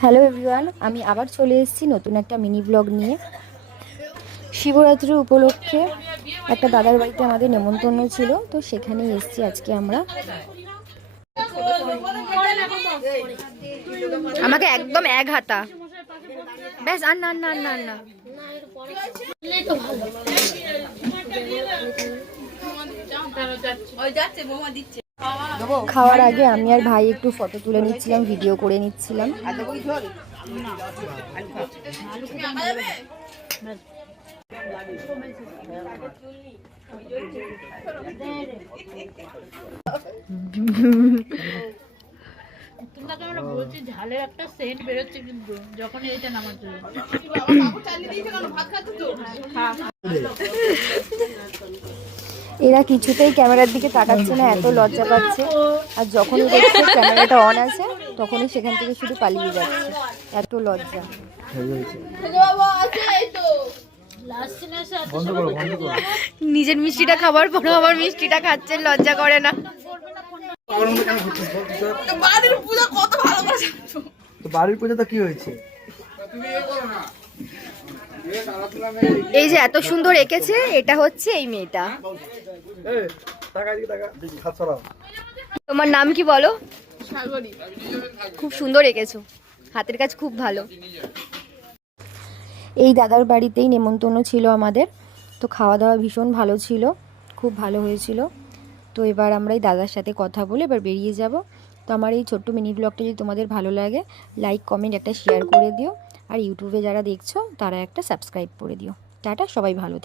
Hello everyone, আমি আবার চলে এসেছি নতুন একটা মিনি ব্লগ নিয়ে। শিবরাত্রি উপলক্ষে একটা দাদার বাড়িতে আমাদের নেমন্তন্ন ছিল, তো সেখানেই এসেছি আজকে আমরা। আমাকে একদম এক হাতা ব্যাস, আর না না না না। খাওয়ার আগে আমি আর ভাই একটু ফটো তুলে নিচ্ছিলাম, ভিডিও করে নিচ্ছিলাম। আমরা বলছি ঝালের একটা সেন্ট বেরোচ্ছে, কিন্তু যখন এইটা নামার জন্য এরা কিছুতেই ক্যামেরার দিকে তাকাচ্ছে না, এত লজ্জা পাচ্ছে। আর যখনই দেখছে ক্যামেরাটা অন আছে তখনই সেখান থেকে শুধু পালিয়ে যাচ্ছে, এত লজ্জা। নিজের মিষ্টিটা খাবার পর আবার মিষ্টিটা খাচ্ছেন, লজ্জা করে না? বাড়ির পূজা তো কি হয়েছে? এই যে এত সুন্দর এঁকেছে, এটা হচ্ছে এই মেয়েটা। তোমার নাম কি বলো? খুব সুন্দর এঁকেছো, হাতের কাজ খুব ভালো। এই দাদার বাড়িতেই নেমন্তন্ন ছিল আমাদের, তো খাওয়া দাওয়া ভীষণ ভালো ছিল, খুব ভালো হয়েছিল। তো এবার আমরা এই দাদার সাথে কথা বলে এবার বেরিয়ে যাব। তো আমার এই ছোট্ট মিনি ব্লগটা যদি তোমাদের ভালো লাগে, লাইক কমেন্ট একটা শেয়ার করে দিও। আর ইউটিউবে যারা দেখছো তারা একটা সাবস্ক্রাইব করে দিও। টাটা, সবাই ভালো থেকো।